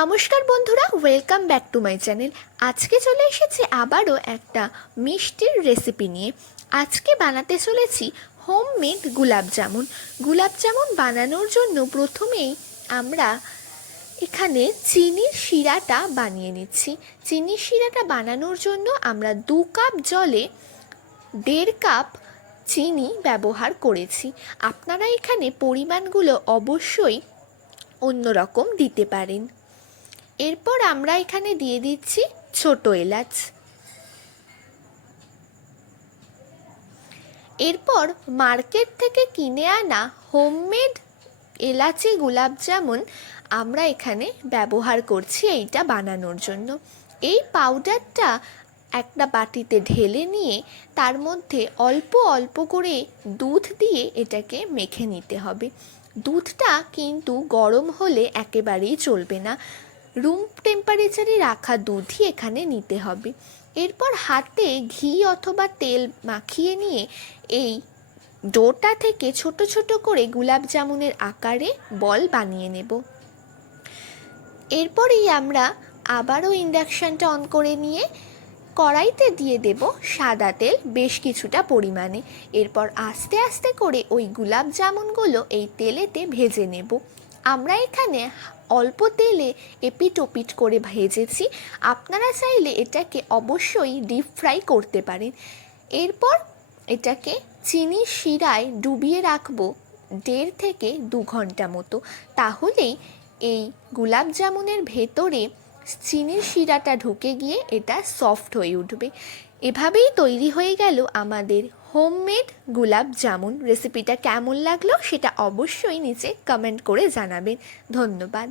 নমস্কার বন্ধুরা, welcome back to my channel. আজকে চলে এসেছি আবারও একটা মিষ্টির রেসিপি নিয়ে। আজকে বানাতে চলেছি হোমমেড গুলাবজামুন বানানোর জন্য প্রথমেই আমরা এখানে চিনির শিরাটা বানিয়ে নিচ্ছি। চিনির শিরাটা বানানোর জন্য আমরা 2 কাপ জলে 1.5 কাপ চিনি ব্যবহার করেছি। আপনারা এখানে পরিমাণগুলো অবশ্যই অন্যরকম দিতে পারেন। এরপর আমরা এখানে দিয়ে দিচ্ছি ছোট এলাচ। এরপর মার্কেট থেকে কিনে আনা হোমমেড এলাচি গুলাবজামুন আমরা এখানে ব্যবহার করছি এইটা বানানোর জন্য। এই পাউডারটা একটা বাটিতে ঢেলে নিয়ে তার মধ্যে অল্প অল্প করে দুধ দিয়ে এটাকে মেখে নিতে হবে। দুধটা কিন্তু গরম হলে একেবারেই চলবে না, রুম টেম্পারেচারে রাখা দুধই এখানে নিতে হবে। এরপর হাতে ঘি অথবা তেল মাখিয়ে নিয়ে এই ডোটা থেকে ছোট ছোট করে গুলাবজামুনের আকারে বল বানিয়ে নেব। এরপরেই আমরা আবারও ইন্ডাকশানটা অন করে নিয়ে কড়াইতে দিয়ে দেব সাদা তেল বেশ কিছুটা পরিমাণে। এরপর আস্তে আস্তে করে ওই গুলাবজামুনগুলো এই তেলেতে ভেজে নেব। আমরা এখানে অল্প তেলে এপিট ওপিট করে ভেজেছি, আপনারা চাইলে এটাকে অবশ্যই ডিপ ফ্রাই করতে পারেন। এরপর এটাকে চিনির শিরায় ডুবিয়ে রাখবো 1.5 থেকে 2 ঘন্টা মতো। তাহলেই এই গুলাবজামুনের ভেতরে চিনির শিরাটা ঢুকে গিয়ে এটা সফট হয়ে উঠবে। এভাবেই তৈরি হয়ে গেল আমাদের হোমমেড গুলাবজামুন। রেসিপিটা কেমন লাগলো সেটা অবশ্যই নিচে কমেন্ট করে জানাবেন। ধন্যবাদ।